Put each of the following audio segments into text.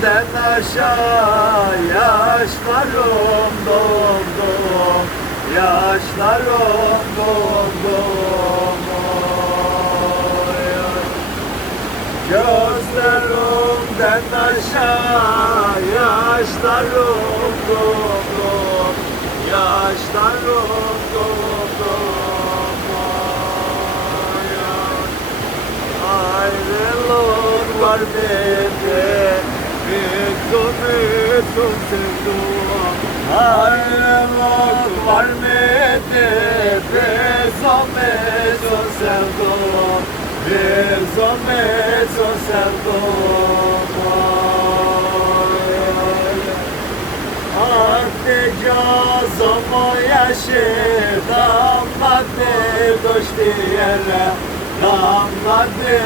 Gözlerimden aşağı yaşlarım doldu Yaşlarım doldu. Gözlerimden aşağı yaşlarım doldu Yaşlarım doldu. Ayrılık var bende Bezon bezon sevdum Bezon bezon sevdum Ay, ay. Artık yazımı yaşı damladı düştü yere Damladı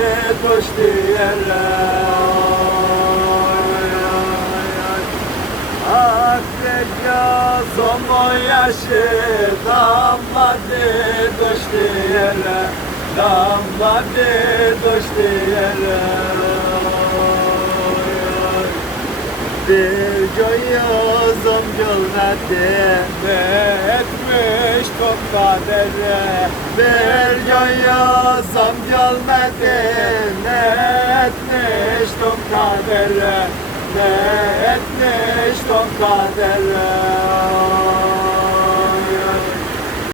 düştü yere Artık yazımı yaşı damladı düştü yere Damladı düştü yere. Bir gözüm gülmedi etmiş çok kadere Bir gözüm gülmedi etmiş Ne etmiş çok kadere